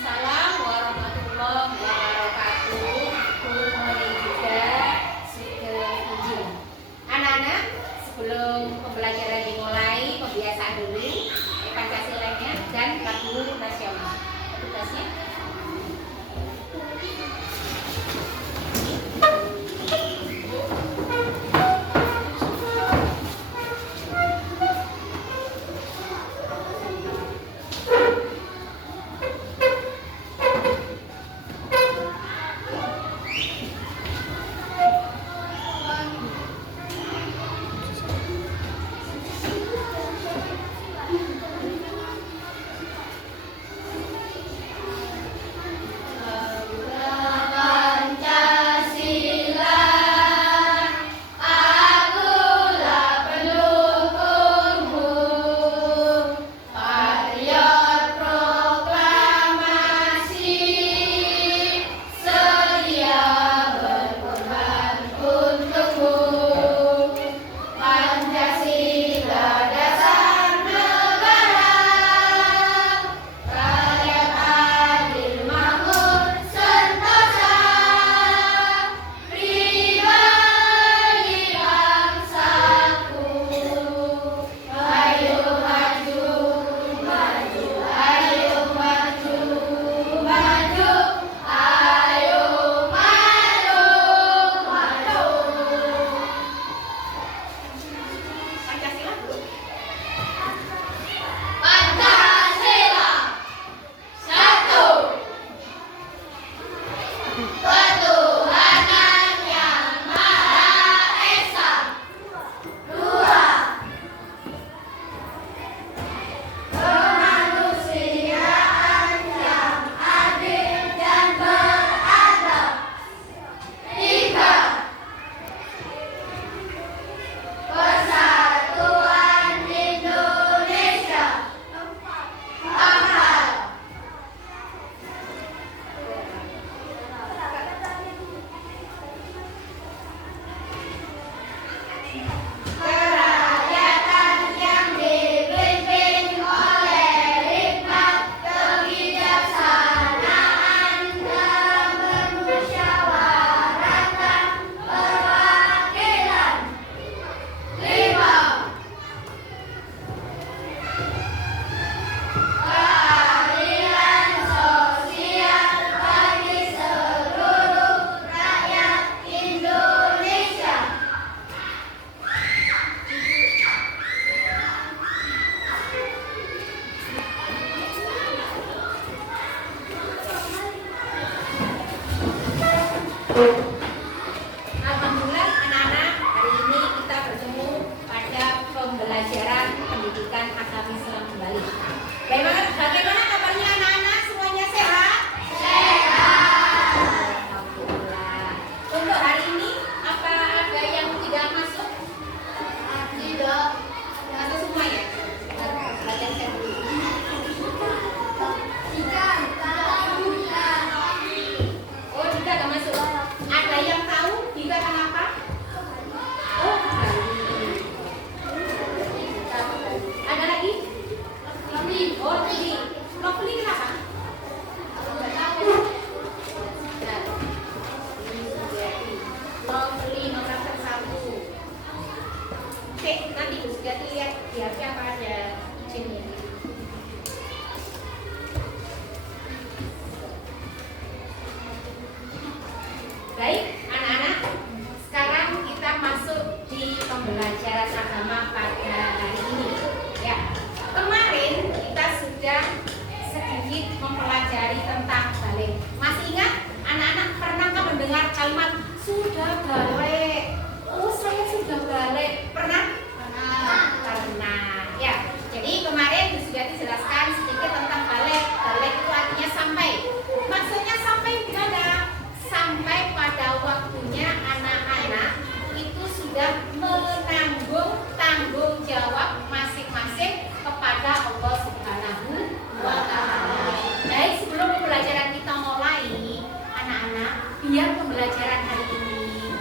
Waalaikumsalam warahmatullahi wabarakatuh. Good morning juga, Sugeng Injil. Anak-anak, sebelum pembelajaran dimulai, pembiasaan dulu Pancasilanya dan lagu nasional. Tugasnya Alhamdulillah anak-anak, hari ini kita bertemu pada pembelajaran pendidikan agama Islam kembali. Bagaimana kabarnya anak-anak? Semuanya sehat? Sehat. Alhamdulillah. Untuk hari ini apa ada yang tidak masuk? Tidak. Masuk semua ya? Belajar saya dulu. Oh, juga gak masuk. Ada yang tahu Dika kenapa? Oh, ada lagi? Oh, ini. Lovely kenapa? Nggak tahu. Nah, ini Sugiyati. Lovely nomor 1. Oke, nanti Bu Sugiyati lihat di HP apa ada izinnya. Baik, anak-anak, sekarang kita masuk di pembelajaran agama pada hari ini. Ya, kemarin kita sudah sedikit mempelajari tentang balik. Masih ingat? Anak-anak pernahkah mendengar kalimat sudah balik? Oh, saya sudah balik. Pernah? Pernah. Ya, jadi kemarin sudah dijelaskan sedikit tentang balik. Balik itu artinya sampai. Maksudnya sampai di mana? Sampai pada waktunya anak-anak itu sudah menanggung tanggung jawab masing-masing kepada Allah Subhanahu wa Ta'ala. Baik, sebelum pembelajaran kita mulai, anak-anak, biar pembelajaran hari ini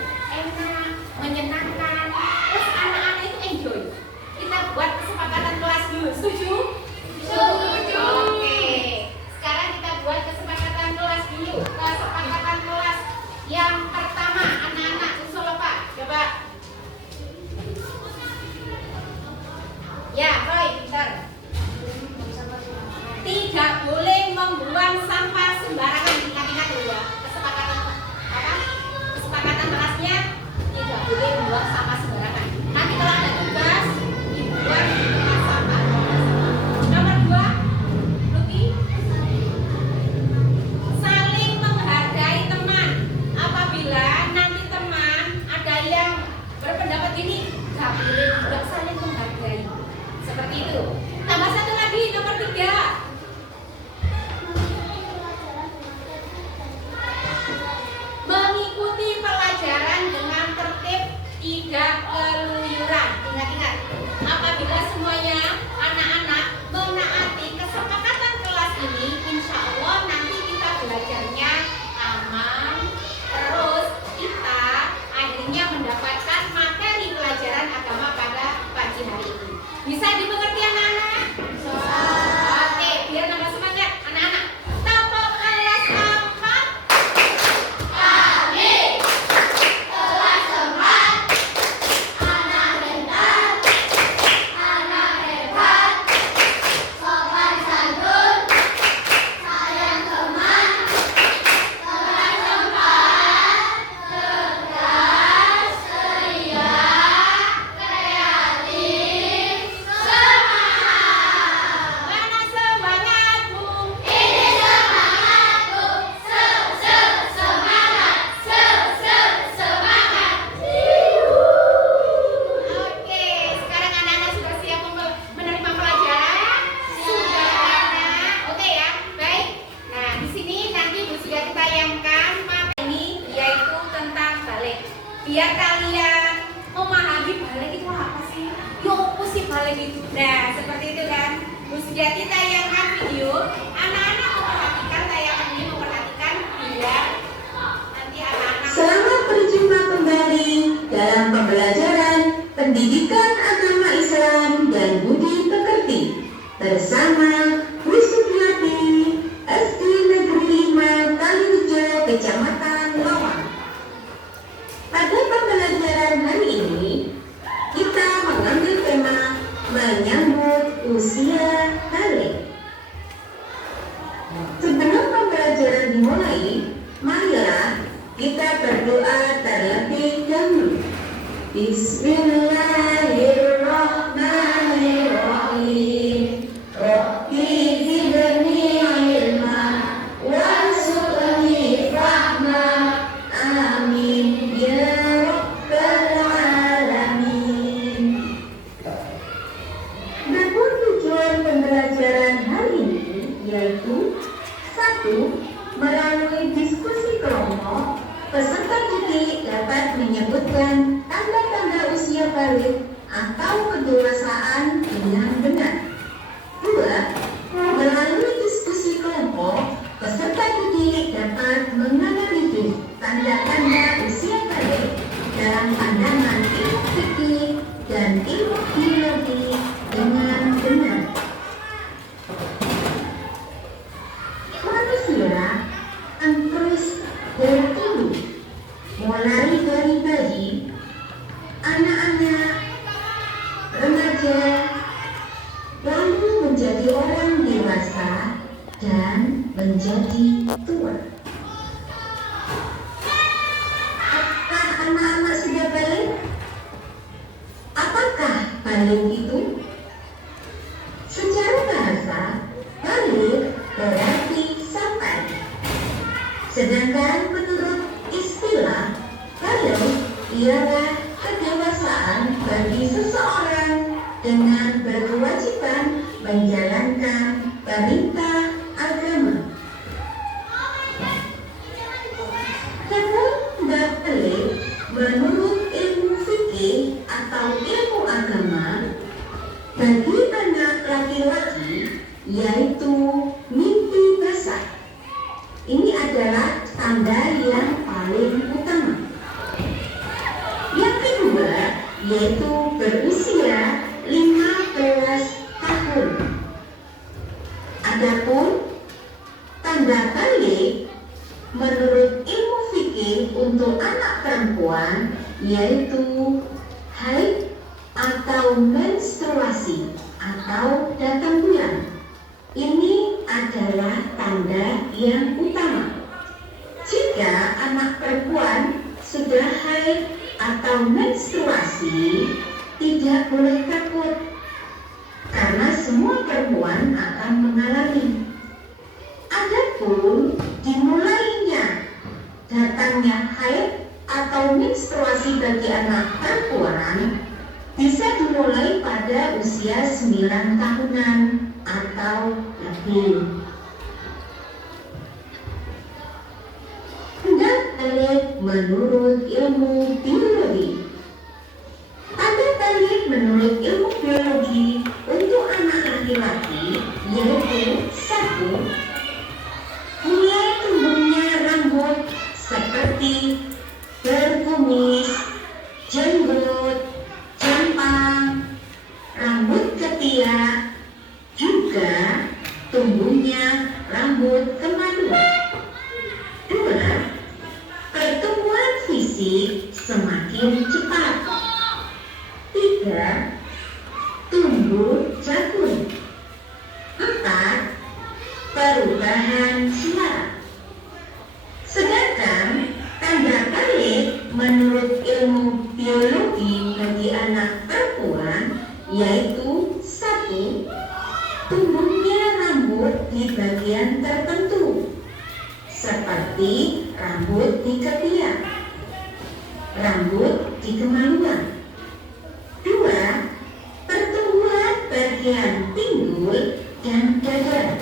biar kalian memahami balik itu apa sih? Yo, apa sih balik itu? Nah, seperti itu kan. Bu Sujati tayangkan video. Anak-anak memperhatikan tayangan ini, memperhatikan biar nanti anak-anak. Selamat berjumpa kembali dalam pembelajaran Pendidikan Agama Islam dan Budi Pekerti bersama Bu Sujati, SD Negeri 5 Kalirejo, Kecamatan Lawang. Pada pembelajaran hari ini, kita mengambil tema menyambut usia balik. Sebelum pembelajaran dimulai, marilah kita berdoa terlebih dahulu. Bismillahirrahmanirrahim. Rabbi zidni ilma warzuqni rahmah. Amin ya rabbal alamin. Adapun tujuan pembelajaran hari ini yaitu 1. Melalui diskusi kelompok, peserta didik dapat menyebutkan tanda-tanda usia balik atau kedewasaan dengan benar. 2. Melalui diskusi kelompok, peserta didik dapat menganalisis tanda-tanda usia balik dalam pandangan ilmu fikih dan ilmu biologi dengan benar. Manusia akan terus bertumbuh, mulai dari bayi, anak-anak, remaja, lalu menjadi orang dewasa dan menjadi tua. Apakah anak-anak sudah balik? Apakah balik itu? Secara bahasa, balik berarti sampai. Sedangkan menurut istilah, balik ialah kedewasaan bagi seseorang dengan berkewajiban menjalankan perintah agama. Namun balik menurut ilmu fikih atau ilmu agama bagi anak laki-laki yaitu mimpi basah. Ini adalah tanda yang paling utama. Yang kedua yaitu berusia 15 tahun. Adapun tanda balik menurut ilmu fikih untuk anak perempuan yaitu haid atau menstruasi atau datang bulan. Ini adalah tanda yang utama. Jika anak perempuan sudah haid atau menstruasi, tidak boleh takut, karena semua perempuan akan mengalami. Adapun dimulainya datangnya haid atau menstruasi bagi anak perempuan bisa dimulai pada usia 9 tahunan atau lebih. Tanda balik menurut ilmu biologi. Tanda balik menurut ilmu biologi untuk anak laki-laki yaitu 1. Mulai tumbuhnya rambut seperti berkumis, jenggot, jempang, rambut ketiak, juga tumbuhnya rambut kemaluan. 2. Pertumbuhan fisik semakin cepat. 3. Tumbuh jagung. 4. Perubahan suara. Sedangkan tanda balik menurut ilmu biologi bagi anak perempuan yaitu 1. Tumbuhnya rambut di bagian tertentu seperti rambut di ketiak, rambut di kemaluan. 2. Pertumbuhan bagian pinggul dan dada.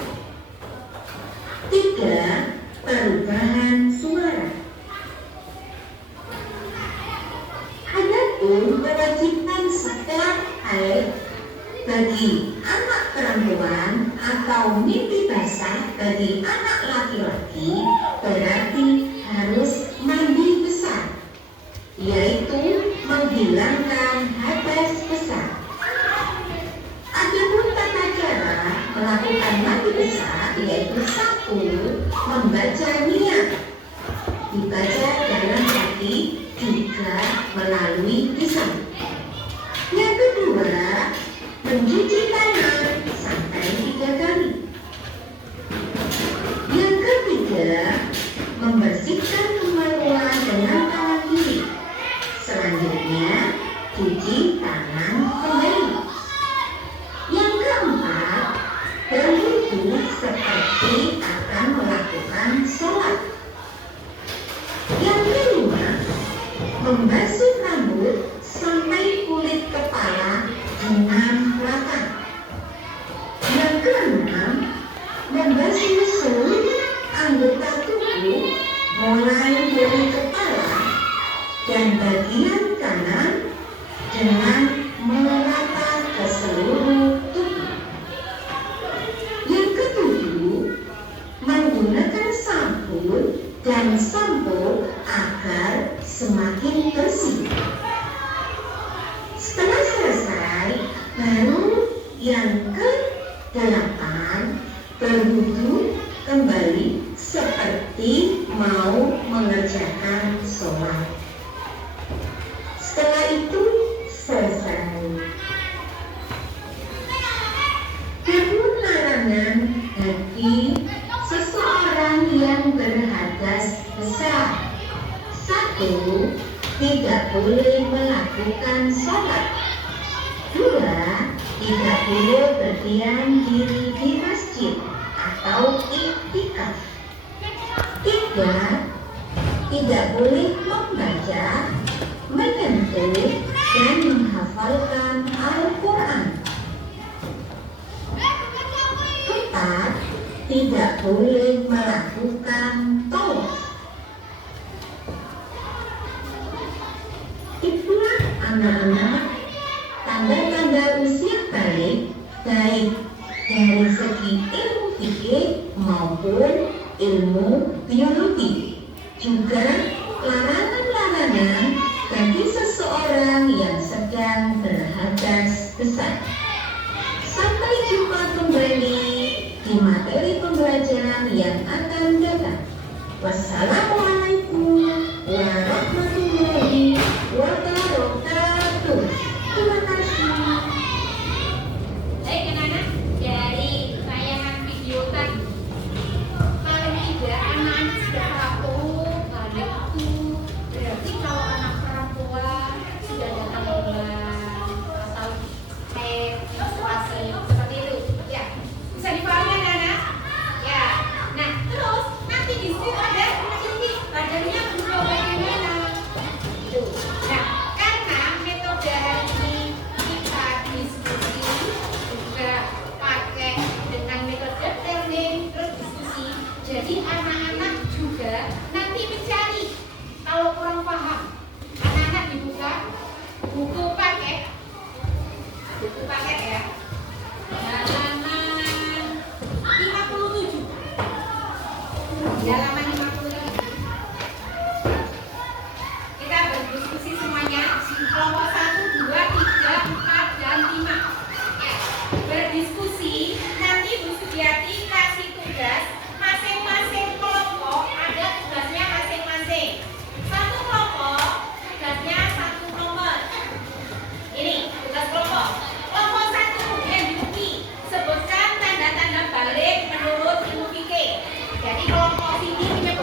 3. Perubahan suara. bagi anak laki-laki berarti harus mandi besar, yaitu menghilangkan hadas besar. Adapun tata cara melakukan mandi besar yaitu 1. Membaca niat, dibaca dalam hati juga melalui lisan. Yang kedua, mencuci tangan sampai 3 kali. Yang ketiga, membersihkan kemaluan dengan tangan kiri. Selanjutnya, cuci tangan kembali. Yang keempat, berwudu seperti akan melakukan sholat. Yang kelima, membasuh rambut sampai kulit kepala dengan rata. Yang keenam, membasuh seluruh anggota tubuh mulai dari kepala dan bagian kanan dengan merata ke seluruh tubuh. Yang ketujuh, menggunakan sabun dan sampo agar semakin bersih. Setelah selesai, baru yang ke-8, berwudu kembali seperti mau mengerjakan sholat. Setelah itu selesai. Namun larangan bagi seseorang yang berhadas besar. 1. Tidak boleh melakukan sholat. 2. Tidak boleh berdiam diri di masjid atau iktikaf. 3. Tidak boleh membaca, menyentuh, dan menghafalkan Al-Quran. 4. Tidak boleh melakukan tawaf. Itulah anak-anak tanda-tanda usia balik, baik dari segi ilmu fikih maupun ilmu biologi. Juga larangan-larangan bagi seseorang yang sedang berhadas besar. Sampai jumpa kembali di materi pembelajaran yang akan datang. Wassalamualaikum warahmatullahi wabarakatuh. Terima kasih. Baik anak-anak, dari tayangan video tadi paling tidak anak-anak sudah tahu balik itu berarti kalau anak perempuan sudah datang bulan atau menstruasi seperti itu ya, bisa dipahami anak-anak ya. Nah terus nanti di situ ada ini badannya berubah bagaimana itu. Nah karena metode hari ini kita diskusi juga pakai dengan metode learning terus diskusi, jadi anak-anak juga nanti mencari kalau kurang paham, anak-anak dibuka buku paket ya, halaman 57, di halaman 57 kita berdiskusi semuanya kelompok 1, 2, 3, 4, dan 5 ya. Berdiskusi, nanti Bu Sudiati kasih tugas masing-masing kelompok ada tugasnya masing-masing. Satu kelompok tugasnya 1 nomor. Ini tugas kelompok. Kelompok 1 yang dibuki sebutkan tanda-tanda balik menurut ilmu fikih. Jadi kelompok sini punya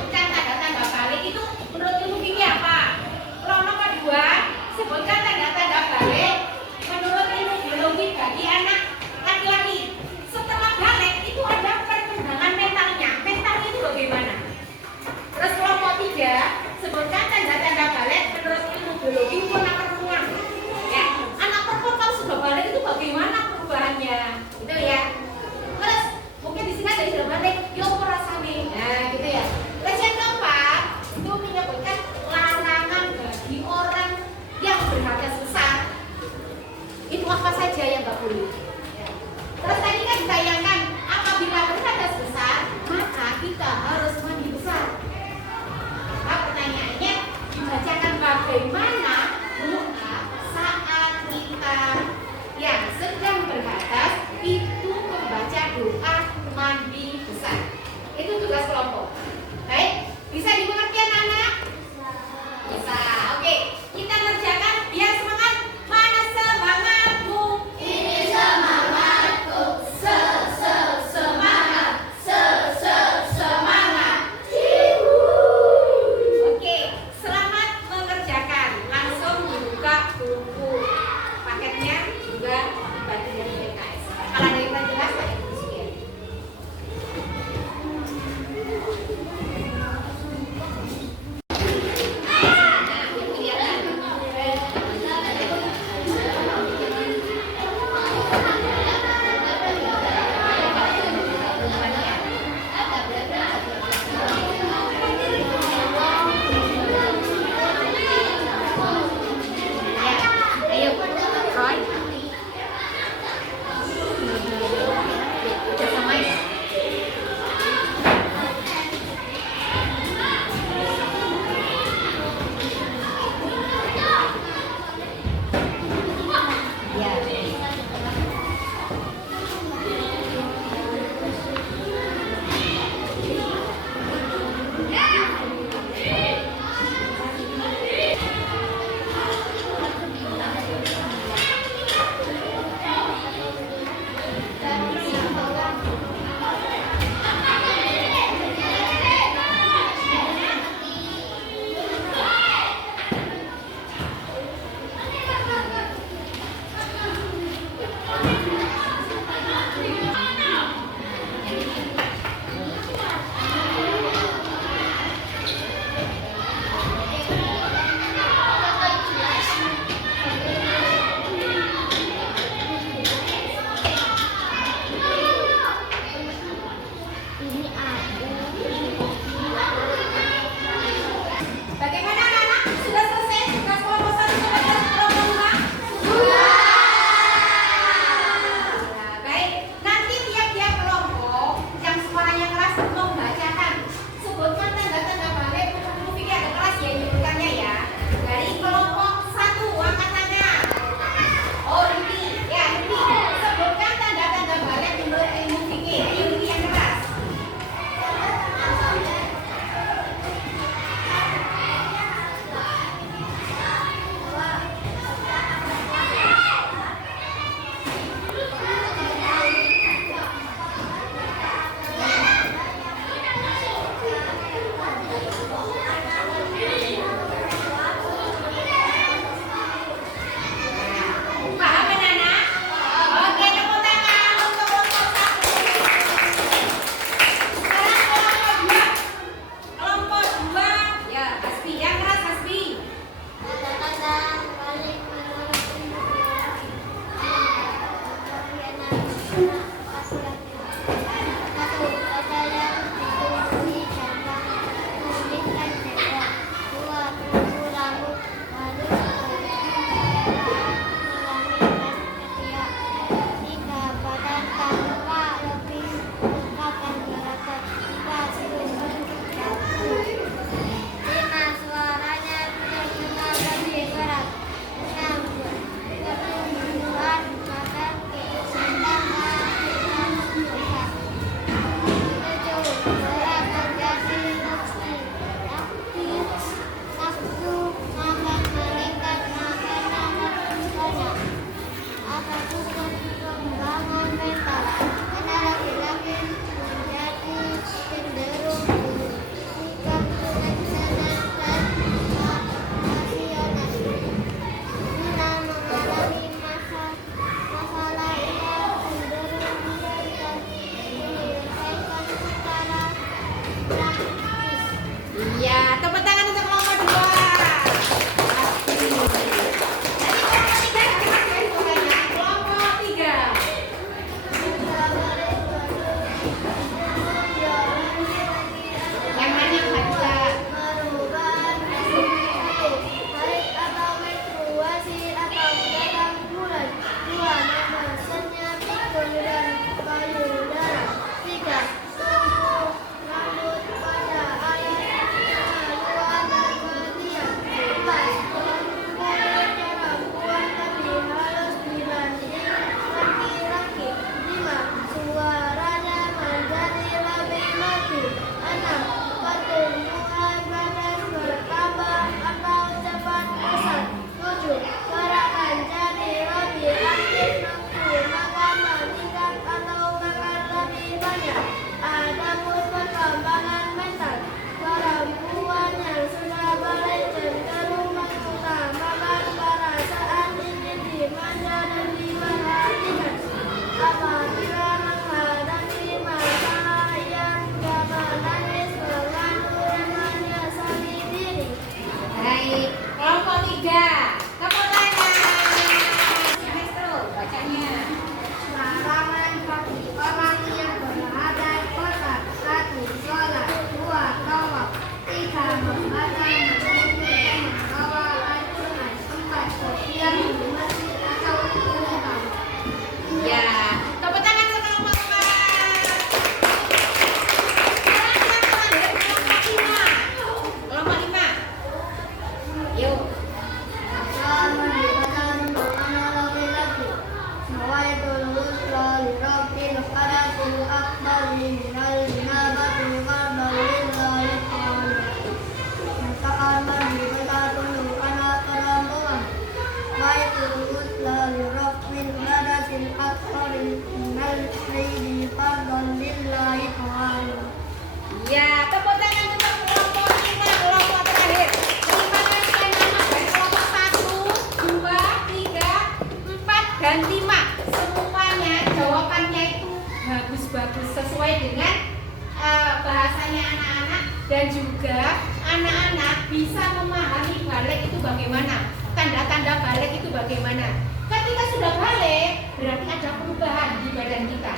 Dan juga anak-anak bisa memahami balik itu bagaimana, tanda-tanda balik itu bagaimana. Ketika sudah balik, berarti ada perubahan di badan kita.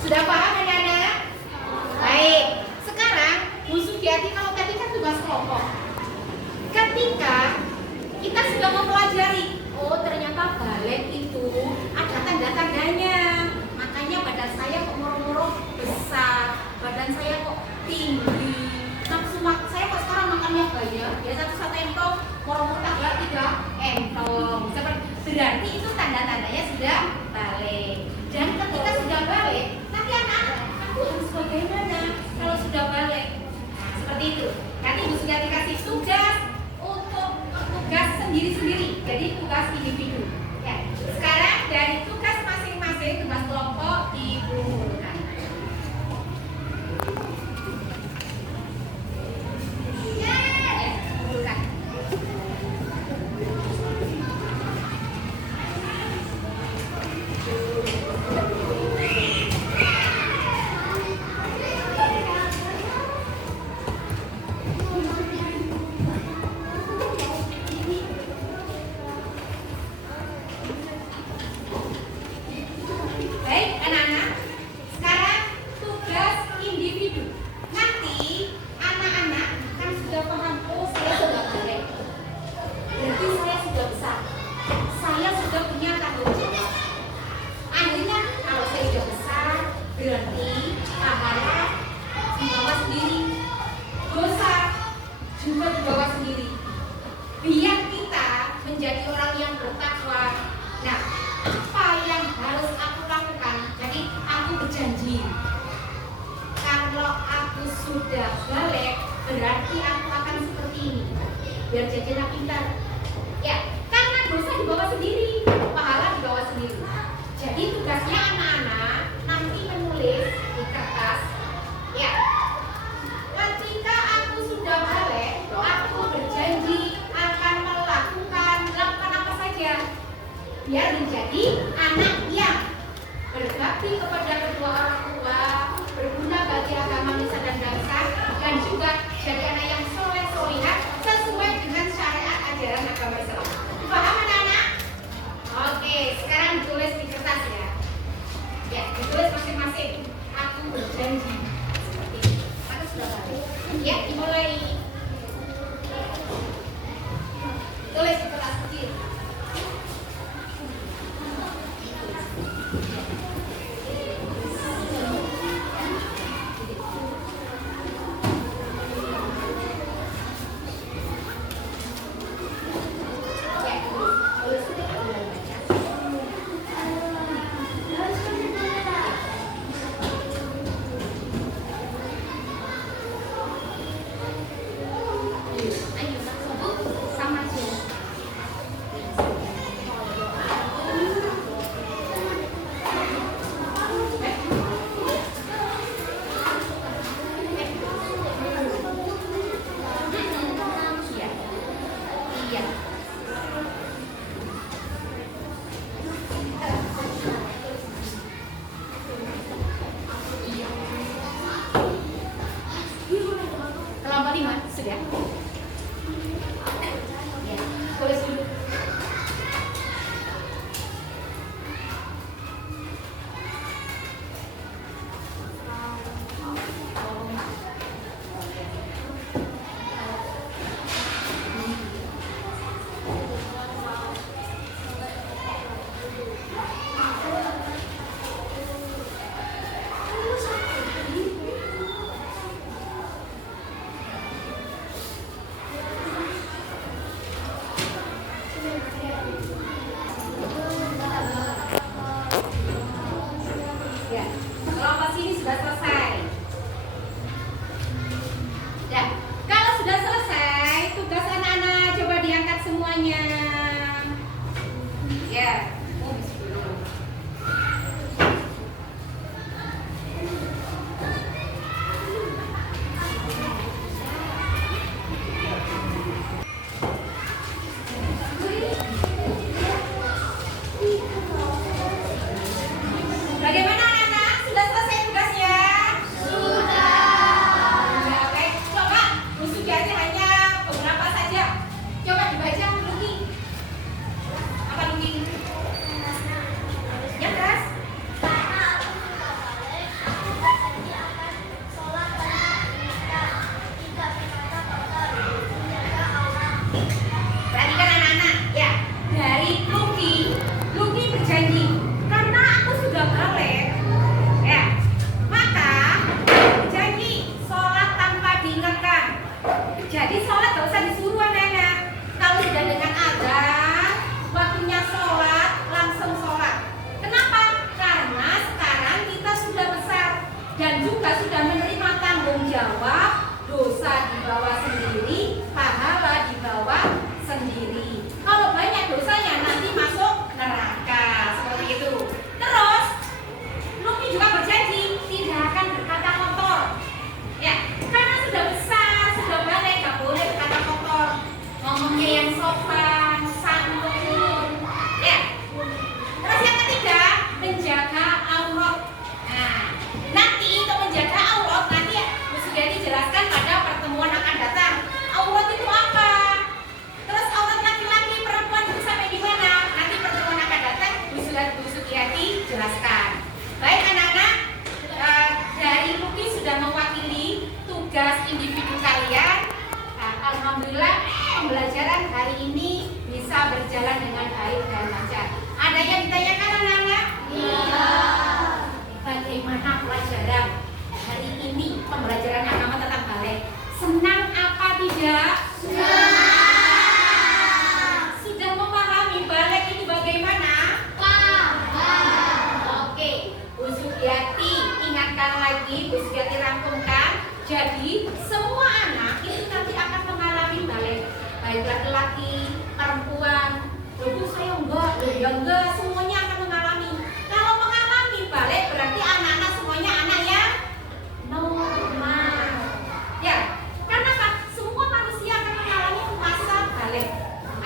Sudah paham anak-anak? Baik, sekarang Bu Sugiati, kalau tadi kan tugas kelompok. Ketika kita sudah mempelajari, oh ternyata balik itu ada tanda-tandanya. Makanya badan saya kok moro-moro besar, badan saya kok tinggi, nafsu saya kok sekarang makannya banyak. Biasa satu entong, moro-moro tanggal 3 entong. Berarti itu tanda-tandanya sudah balik. Dan ketika sudah balik, nanti anak-anak, aku harus bagaimana kalau sudah balik? Seperti itu. Nanti Bu Sugiati kasih tugas untuk tugas sendiri-sendiri. Jadi tugas individu. Ya. Sekarang dari tugas masing-masing, tugas kelompok dikumpulkan. Biar jadi anak pintar. Ya, karena dosa dibawa sendiri, pahala dibawa sendiri. Jadi tugasnya anak-anak nanti menulis di kertas. Ya, ketika aku sudah balik, aku berjanji akan melakukan apa saja biar menjadi anak yang berbakti kepada kedua orang tua, berguna bagi agama nusa dan bangsa, dan juga jadi anak yang soleh solihah sesuai dengan syariat ajaran agama Islam. Paham anak-anak? Oke, sekarang ditulis di kertas ya. Ya, ditulis masing-masing. Aku berjanji. Seperti itu. Aku sudah balik. Ya, dimulai. Tulis di kertas kecil. Kelompok 5 sudah. Ya, tulis dulu. Jadi sholat gak usah disuruh anak-anak. Kalau sudah dengan azan, waktunya sholat, langsung sholat. Kenapa? Karena sekarang kita sudah besar dan juga sudah menerima tanggung jawab, dosa dibawa sendiri, pahala dibawa sendiri. Kalau banyak dosanya nanti masuk neraka, seperti itu. Terus, Lumi juga berjanji tidak akan berkata kotor. Ya, karena sudah besar, sudah balik, gak boleh berkata kotor. Ngomongnya yang sopan, santun. Ya. Terus yang ketiga, menjaga aurat. Nah, nanti untuk menjaga aurat nanti sudah dijelaskan pada pertemuan akan datang. Aurat itu apa? Terus aurat laki-laki, perempuan itu sampai di mana? Nanti pertemuan akan datang, Bu Sugiyati jelaskan. Baik anak-anak, dari Luki sudah mewakili tugas individu kalian. Nah, alhamdulillah pembelajaran hari ini bisa berjalan dengan baik dan lancar. Ada yang ditanyakan anak-anak? Iya. Bagaimana pelajaran hari ini? Pembelajaran agama tentang balik. Senang apa tidak? Senang. Sudah memahami balik itu bagaimana? Paham. Oke, Bu Sugiyati ingatkan lagi, Bu Sugiyati rangkumkan. Jadi semua anak itu nanti akan mengalami balik, baik laki-laki, perempuan. Loh saya enggak, semuanya akan mengalami. Kalau mengalami balik berarti anak-anak semuanya anak yang normal. Ya, karena semua manusia akan mengalami masa balik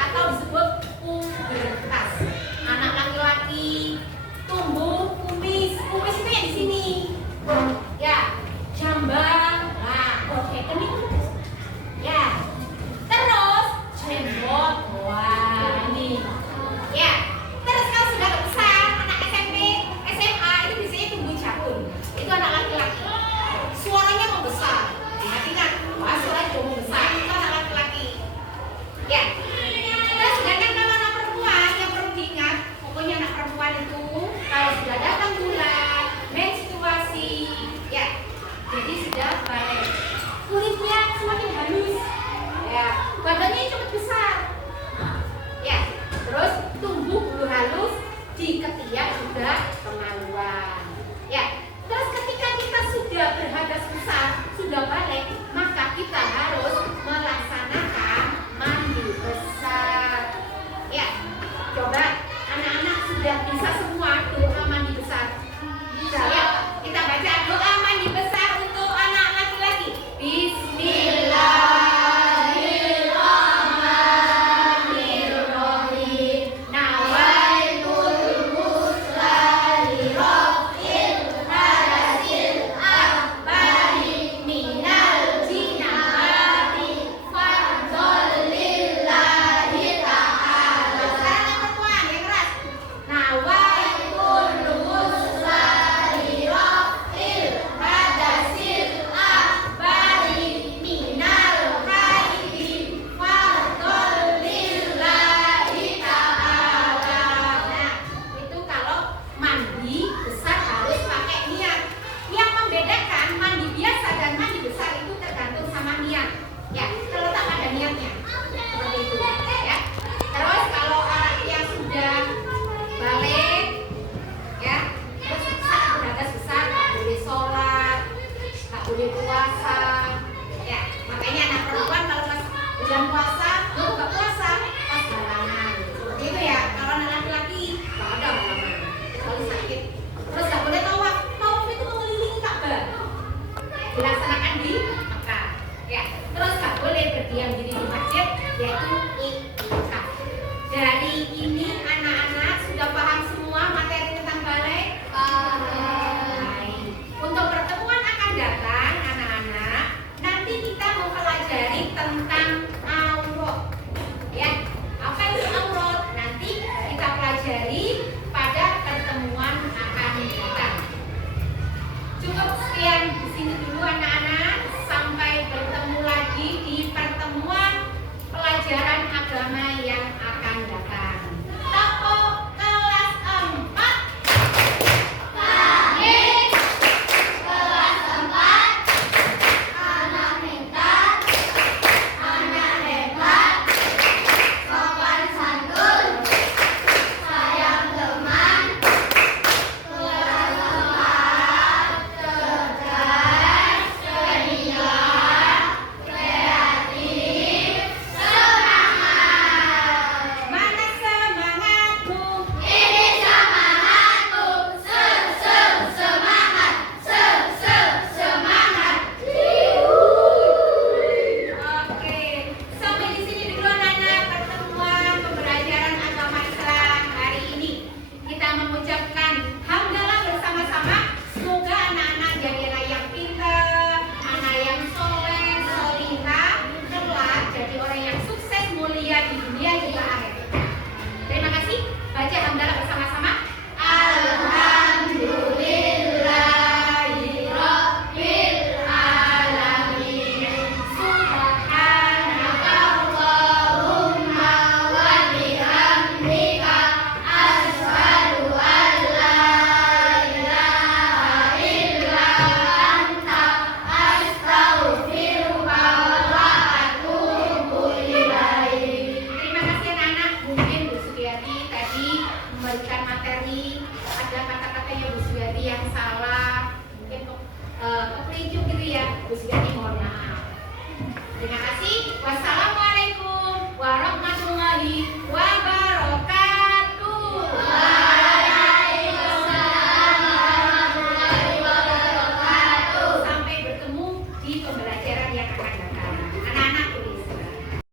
atau disebut pubertas. Anak laki-laki tumbuh kumis itu yang di sini. Ya, jambang. Nah, oke, ini ya. Terus jenggot. Wah, ini. Ya. Terus kalau sudah besar, anak SMP, SMA itu biasanya tumbuh jabun. Itu anak laki-laki. Suaranya membesar. Ingat-ingat, wah suaranya juga membesar. Itu anak laki-laki. Ya. Terus sedangkan kalau anak perempuan yang perlu diingat, pokoknya anak perempuan itu kalau sudah datang bulan, menstruasi, ya. Jadi sudah balik. Kulitnya semakin halus. Ya, badannya cukup besar. Ya, terus tumbuh bulu halus di ketiak sudah kemaluan. Ya, terus ketika kita sudah berhadas besar, sudah balik, maka kita harus melaksanakan mandi besar. Ya, coba anak-anak sudah bisa semua doa mandi besar. Bisa ya? Kita baca doa mandi besar untuk anak laki-laki. Bismillahirrahmanirrahim. Nawaitul muslali rafil hadasil akbari minal jinabati fardhol lillahi ta'ala. Sekarang yang perempuan yang keras. Nawaitul muslali rafil hadasil akbari minal haidi fardhol lillahi ta'ala. Nah, itu kalau mandi besar harus pakai niat. Yang membedakan mandi biasa dan mandi besar itu tergantung sama niat. Ya, terletak pada niatnya. Seperti itu, ya. Terus kalau orang yang sudah balik, ya, terus berhadas besar, nggak boleh sholat, nggak boleh puasa. Ya, makanya anak perempuan kalau pas bulan puasa, nggak puasa, pas halangan. Seperti itu ya. Kalau anak laki-laki nggak ada halangan, kecuali sakit. Terus nggak boleh tawaf. Tawaf itu mengelilingi Ka'bah, dilaksanakan di Mekah. Ya, terus nggak boleh berdiam diri di masjid, yaitu i'tikaf. Dari ini anak-anak sudah paham semua materi tentang balik? Baik. Untuk pertemuan akan datang anak-anak, nanti kita mempelajari tentang aurat. Ya, apa itu aurat? Nanti kita pelajari pada pertemuan akan datang. Cukup sekian di sini dulu anak-anak. Sampai bertemu lagi di pertemuan pelajaran agama katanya Bu Sugati yang salah, mungkin kepelincu gitu ya, Bu Sugati mohon maaf. Terima kasih.